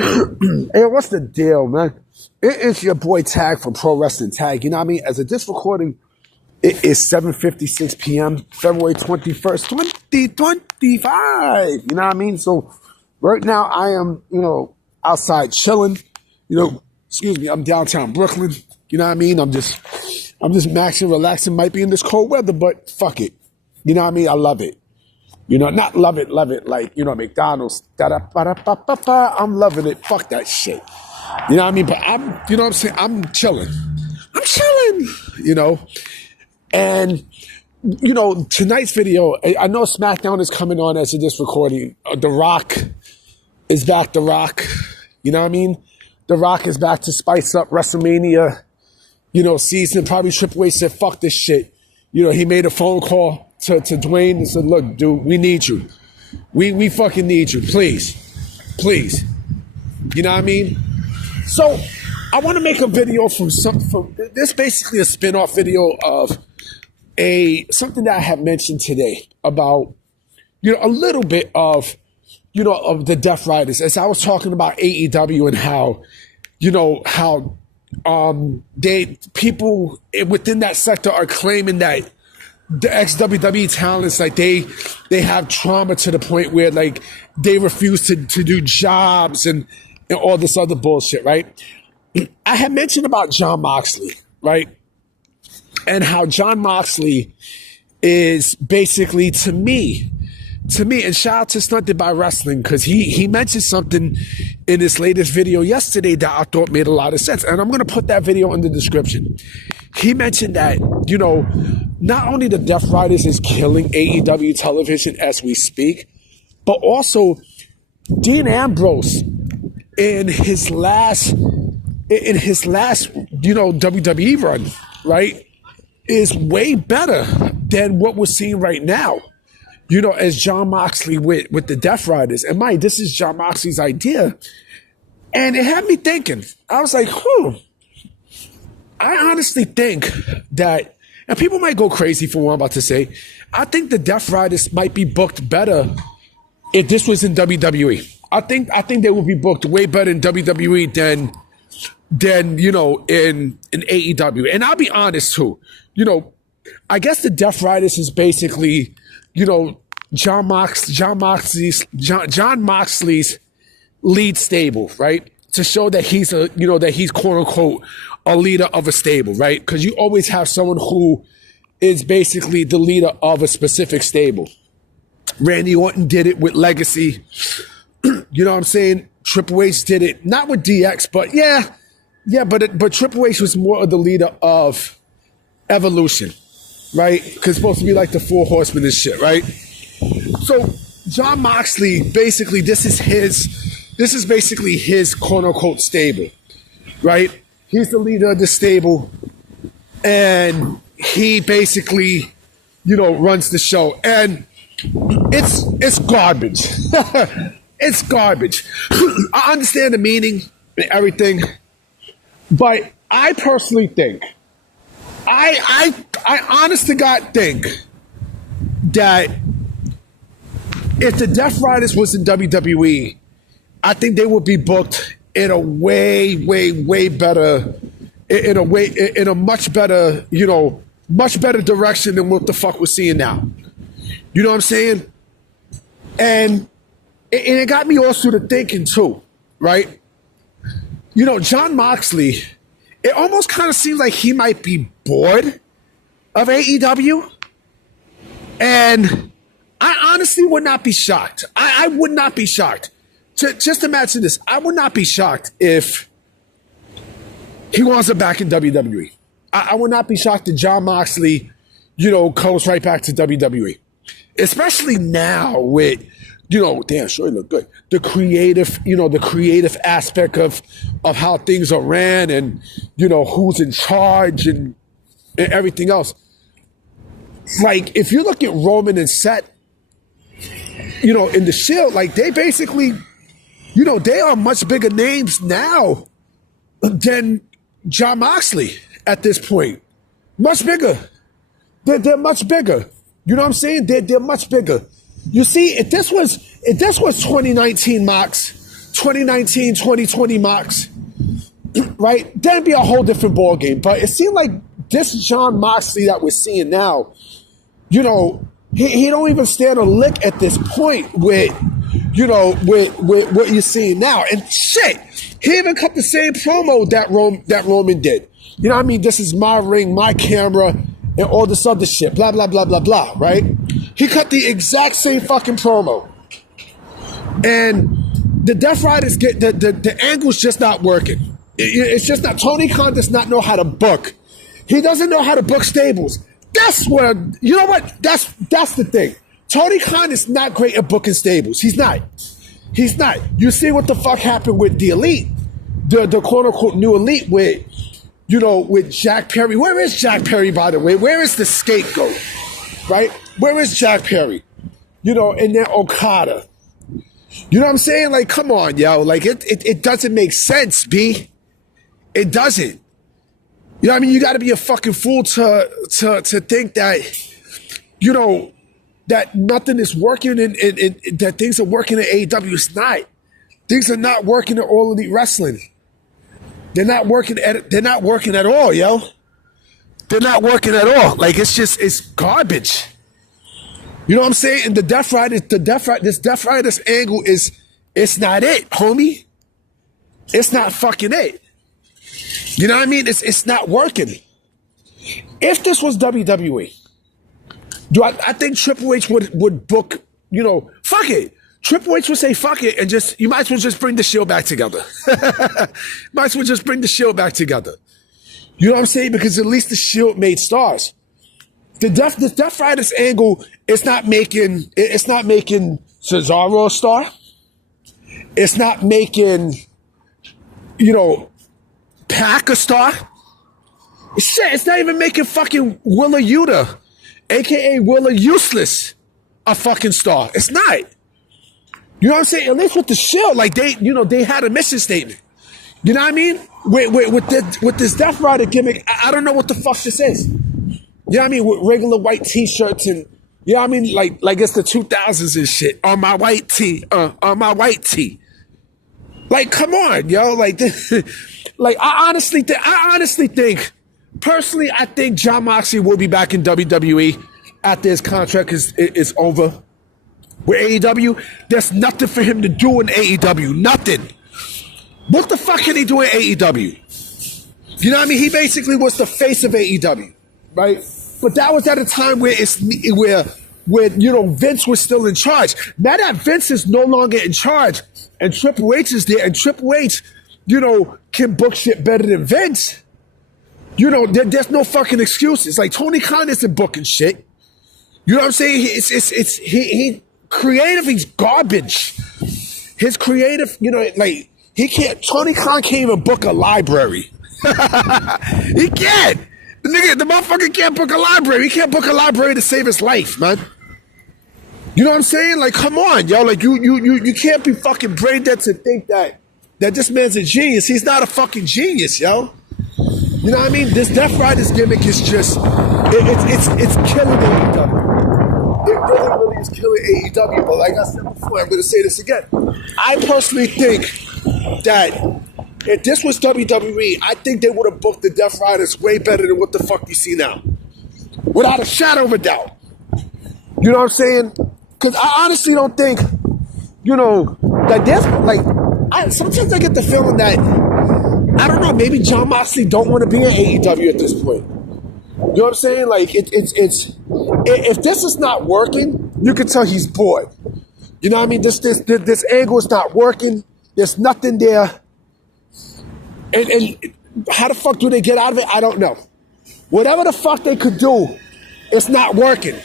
Hey, what's the deal, man? It is your boy Tag from Pro Wrestling Tag. You know what I mean? As of this recording, it is 7:56 p.m., February 21st, 2025. You know what I mean? So right now I am, outside chilling. Excuse me, I'm downtown Brooklyn. You know what I mean? I'm just maxing, relaxing. Might be in this cold weather, but fuck it. You know what I mean? I love it. Not love it, like, McDonald's. I'm loving it. Fuck that shit. You know what I mean? But I'm saying? I'm chilling. And, tonight's video, I know SmackDown is coming on as of this recording. The Rock is back. The Rock, you know what I mean? The Rock is back to spice up WrestleMania, season. Probably Triple H said, fuck this shit. He made a phone call to Dwayne and said, look, dude, we need you. We fucking need you. Please. You know what I mean? So I want to make a video from this, basically a spin-off video of something that I have mentioned today about, a little bit of, of the Death Riders. As I was talking about AEW and how, people within that sector are claiming that the ex-WWE talents, like they have trauma to the point where like they refuse to do jobs and all this other bullshit, right? I had mentioned about Jon Moxley, right? And how Jon Moxley is basically to me, and shout out to Stunted by Wrestling, because he mentioned something in his latest video yesterday that I thought made a lot of sense. And I'm going to put that video in the description. He mentioned that, not only the Death Riders is killing AEW television as we speak, but also Dean Ambrose in his last WWE run, right, is way better than what we're seeing right now. As Jon Moxley with the Death Riders. And Mike, this is Jon Moxley's idea. And it had me thinking. I was like, I honestly think that, and people might go crazy for what I'm about to say, I think the Death Riders might be booked better if this was in WWE. I think they would be booked way better in WWE than in AEW. And I'll be honest too. I guess the Death Riders is basically, Jon Moxley's lead stable, right? To show that he's that he's quote unquote a leader of a stable, right? Because you always have someone who is basically the leader of a specific stable. Randy Orton did it with Legacy. You know what I'm saying? Triple H did it, not with DX, but but Triple H was more of the leader of Evolution, right? Because it's supposed to be like the Four Horsemen and shit, right? So Jon Moxley, basically, this is basically his quote unquote stable, right? He's the leader of the stable, and he basically, runs the show, and it's garbage. It's garbage. I understand the meaning and everything, but I personally think, I honest to God think that if the Death Riders was in WWE, I think they would be booked in a way better, in a much better, much better direction than what the fuck we're seeing now. You know what I'm saying? And it got me also to thinking too, right? Jon Moxley, it almost kind of seems like he might be bored of AEW. And I honestly would not be shocked. I would not be shocked. Just imagine this. I would not be shocked if he wants it back in WWE. I would not be shocked that Jon Moxley, goes right back to WWE. Especially now with, damn, sure he look good. The creative aspect of how things are ran and, who's in charge and everything else. Like, if you look at Roman and Seth, in the Shield, like, they basically, they are much bigger names now than Jon Moxley at this point. Much bigger. They're much bigger. You know what I'm saying? They're much bigger. You see, if this was 2019, Mox, 2019, 2020 Mox, right? Then it'd be a whole different ball game. But it seemed like this Jon Moxley that we're seeing now, you know, he don't even stand a lick at this point with, you know, with what you're seeing now. And shit, he even cut the same promo that Roman did. You know what I mean? This is my ring, my camera, and all this other shit. Blah, blah, blah, blah, blah, right? He cut the exact same fucking promo. And the Death Riders get, the angle's just not working. It's just not, Tony Khan does not know how to book. He doesn't know how to book stables. That's where, you know what? That's the thing. Tony Khan is not great at booking stables. He's not. He's not. You see what the fuck happened with the Elite, the quote unquote new Elite with, you know, with Jack Perry. Where is Jack Perry, by the way? Where is the scapegoat? Right? Where is Jack Perry? You know, and then Okada. You know what I'm saying? Like, come on, yo. Like, it doesn't make sense, B. It doesn't. You know what I mean? You got to be a fucking fool to think that, you know, that nothing is working and that things are working at AEW. It's not. Things are not working at All Elite Wrestling. They're not working at all, yo. They're not working at all. Like, it's garbage. You know what I'm saying? And this Death Riders angle it's not it, homie. It's not fucking it. You know what I mean? It's not working. If this was WWE, I think Triple H would book, you know, fuck it. Triple H would say fuck it and you might as well just bring the Shield back together. Might as well just bring the Shield back together. You know what I'm saying? Because at least the Shield made stars. This Death Riders angle it's not making Cesaro a star. It's not making, you know, Pac a star. Shit, it's not even making fucking Willa Yuta, aka Willa Useless, a fucking star. It's not. You know what I'm saying? At least with the Shield, like they had a mission statement. You know what I mean? With this Death Rider gimmick, I don't know what the fuck this is. You know what I mean? With regular white t-shirts and, you know what I mean? Like it's the 2000s and shit. On my white tee. On my white tee. Like, come on, yo. Like, like I honestly think, personally, I think Jon Moxley will be back in WWE after his contract is over. With AEW, there's nothing for him to do in AEW. Nothing. What the fuck can he do in AEW? You know what I mean? He basically was the face of AEW, right? But that was at a time where you know, Vince was still in charge. Now that Vince is no longer in charge and Triple H is there and Triple H, you know, can book shit better than Vince, you know, there's no fucking excuses. Like, Tony Khan isn't booking shit. You know what I'm saying? He creative, he's garbage. His creative, you know, like, Tony Khan can't even book a library. He can't. The motherfucker can't book a library. He can't book a library to save his life, man. You know what I'm saying? Like, come on, yo. Like, you can't be fucking brain dead to think that this man's a genius. He's not a fucking genius, yo. You know what I mean? This Death Riders gimmick is just, it's killing AEW. It really is killing AEW. But like I said before, I'm going to say this again. I personally think that if this was WWE, I think they would have booked the Death Riders way better than what the fuck you see now. Without a shadow of a doubt. You know what I'm saying? Because I honestly don't think, you know, that there's, like, sometimes I get the feeling that, I don't know, maybe Jon Moxley don't want to be in AEW at this point. You know what I'm saying? Like, if this is not working, you can tell he's bored. You know what I mean? This angle is not working. There's nothing there. And how the fuck do they get out of it? I don't know. Whatever the fuck they could do, it's not working.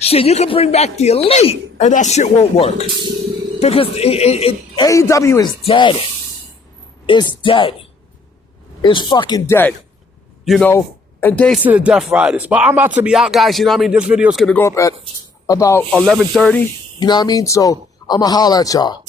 Shit, you can bring back the Elite, and that shit won't work. Because AEW is dead. It's dead. It's fucking dead. You know? And thanks to the Death Riders. But I'm about to be out, guys. You know what I mean? This video is going to go up at about 11:30. You know what I mean? So I'm going to holler at y'all.